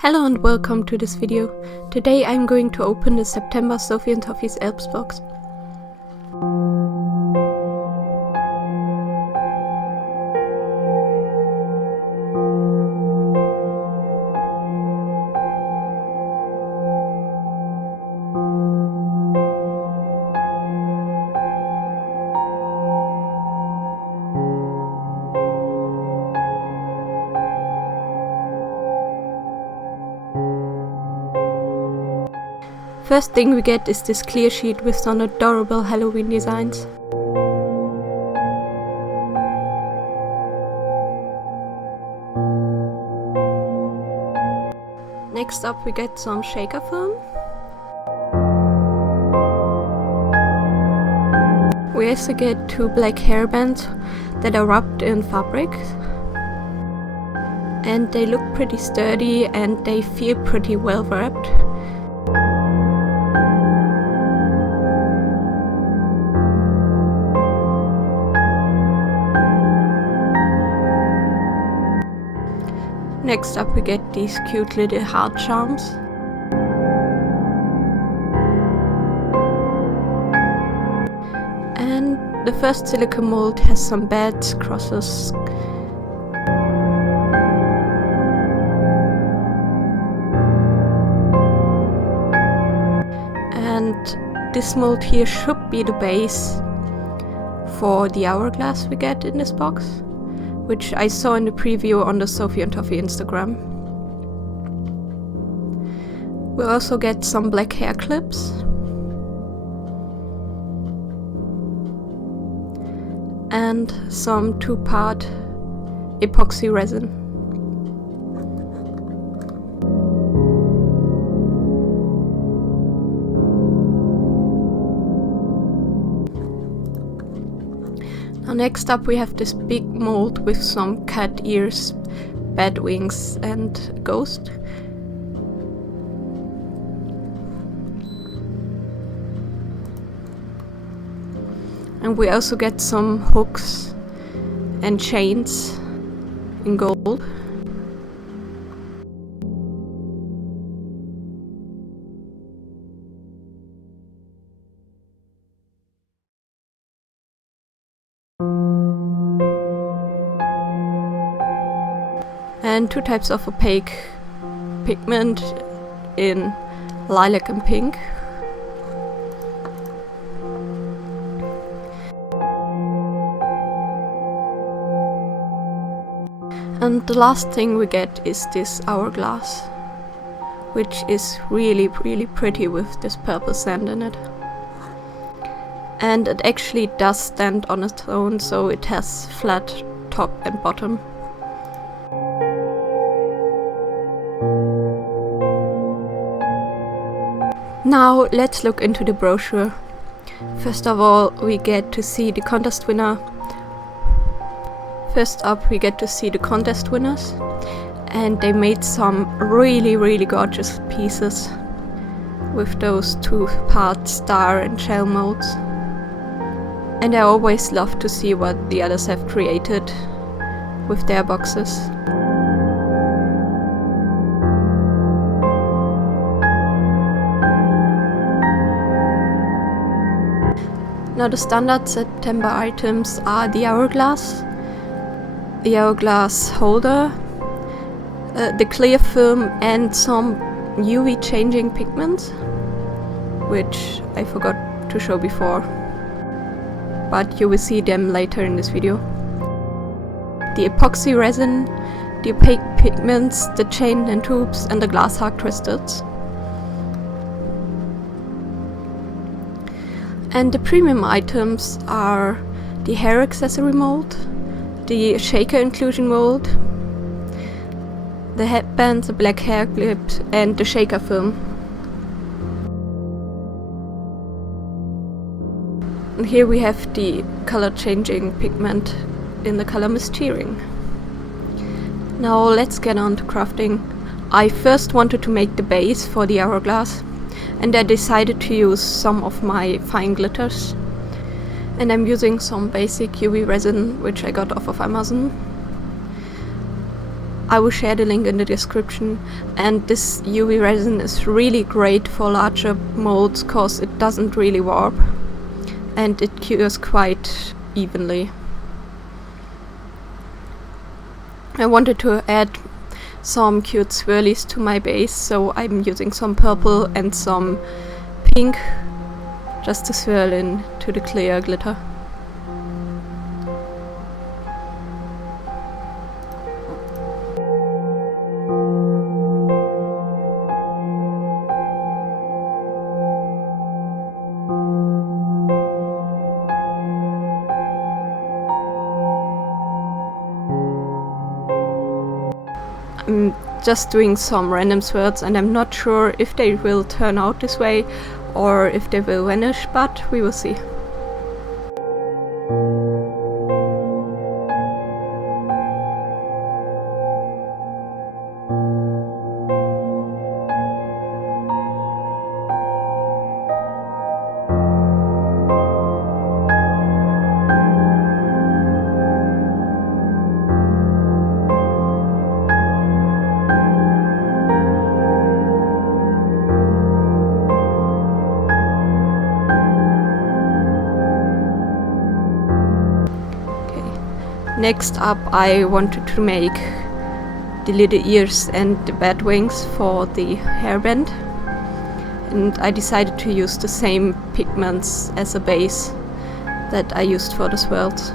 Hello and welcome to this video. Today I'm going to open the September Sophie and Toffee Elves box. First thing we get is this clear sheet with some adorable Halloween designs. Next up we get some shaker film. We also get two black hairbands that are wrapped in fabric. And they look pretty sturdy and they feel pretty well wrapped. Next up we get these cute little heart charms. And the first silicone mold has some beds, crosses. And this mold here should be the base for the hourglass we get in this box, which I saw in the preview on the Sophie and Toffee Instagram. We'll also get some black hair clips. And some 2-part epoxy resin. Now next up we have this big mold with some cat ears, bat wings and ghost. And we also get some hooks and chains in gold. And two types of opaque pigment in lilac and pink. And the last thing we get is this hourglass, which is really pretty with this purple sand in it. And it actually does stand on its own, so it has flat top and bottom. Now let's look into the brochure. First of all, we get to see the contest winner. First up, we get to see the contest winners, and they made some really gorgeous pieces with those 2-part star and shell molds. And I always love to see what the others have created with their boxes. Now the standard September items are the hourglass holder, the clear film and some UV changing pigments, which I forgot to show before, but you will see them later in this video. The epoxy resin, the opaque pigments, the chain and tubes and the glass hard crystals. And the premium items are the hair accessory mold, the shaker inclusion mold, the headbands, the black hair clips and the shaker film. And here we have the color changing pigment in the color Mysterium. Now let's get on to crafting. I first wanted to make the base for the hourglass, and I decided to use some of my fine glitters. And I'm using some basic UV resin which I got off of Amazon. I will share the link in the description, and this UV resin is really great for larger molds cause it doesn't really warp and it cures quite evenly. I wanted to add some cute swirlies to my base, so I'm using some purple and some pink just to swirl in to the clear glitter. I'm just doing some random swirls and I'm not sure if they will turn out this way or if they will vanish, but we will see. Next up, I wanted to make the little ears and the bat wings for the hairband, and I decided to use the same pigments as a base that I used for the swirls.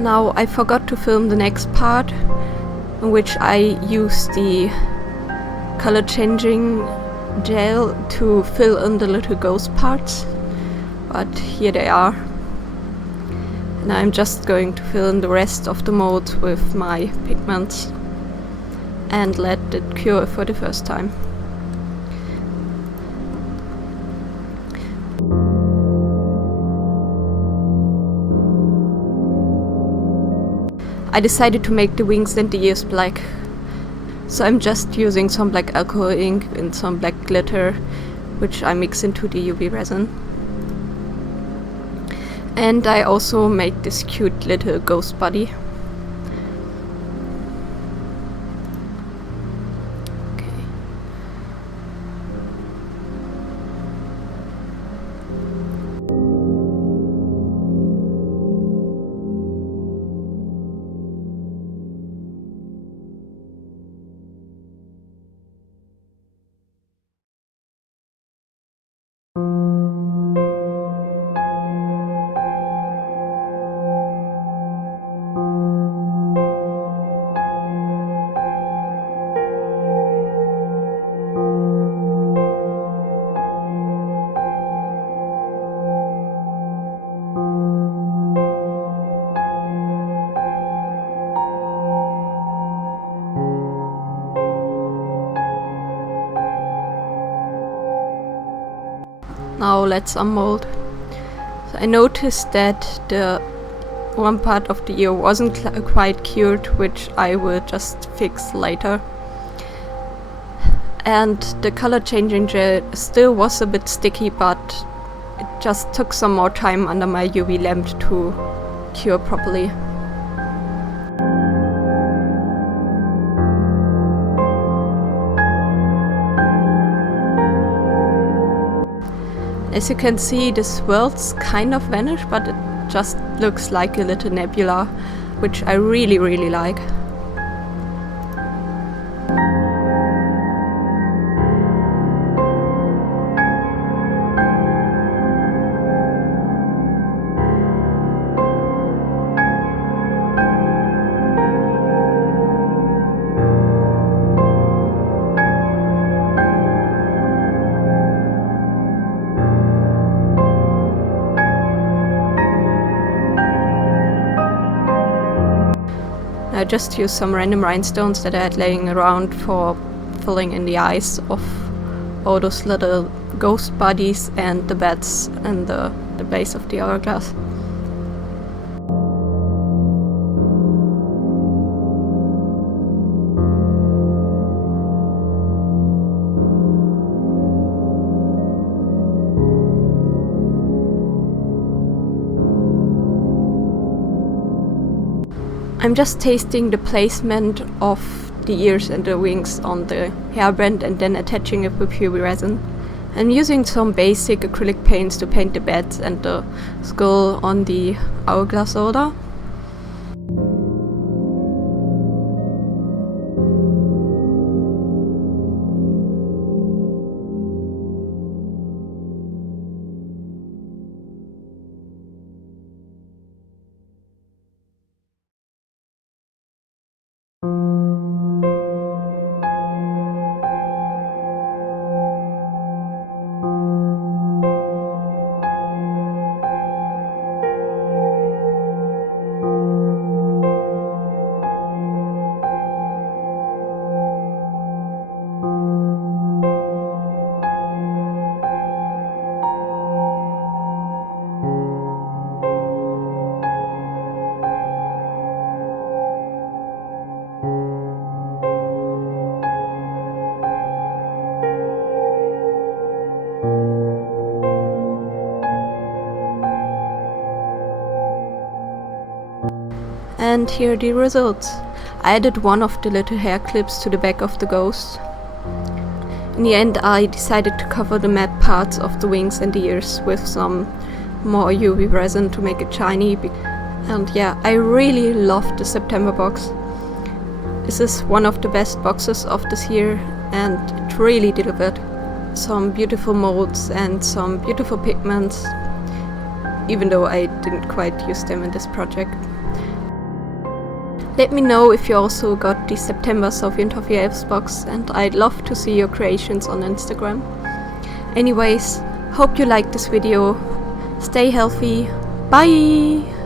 Now I forgot to film the next part, in which I used the color changing gel to fill in the little ghost parts, but here they are. And I'm just going to fill in the rest of the mold with my pigments and let it cure for the first time. I decided to make the wings and the ears black. So I'm just using some black alcohol ink and some black glitter, which I mix into the UV resin. And I also make this cute little ghost body. Okay. Now let's unmold. So I noticed that the one part of the ear wasn't quite cured, which I will just fix later. And the color changing gel still was a bit sticky, but it just took some more time under my UV lamp to cure properly. As you can see, the swirls kind of vanish, but it just looks like a little nebula, which I really like. I just used some random rhinestones that I had laying around for filling in the eyes of all those little ghost bodies and the bats and the base of the hourglass. I'm just tasting the placement of the ears and the wings on the hairband and then attaching it with UV resin. I'm using some basic acrylic paints to paint the bats and the skull on the hourglass order. And here are the results. I added one of the little hair clips to the back of the ghost. In the end I decided to cover the matte parts of the wings and the ears with some more UV resin to make it shiny. And yeah, I really loved the September box. This is one of the best boxes of this year and it really delivered. Some beautiful molds and some beautiful pigments, even though I didn't quite use them in this project. Let me know if you also got the September Sophie and Toffee Elves box, and I'd love to see your creations on Instagram. Anyways, hope you liked this video. Stay healthy. Bye!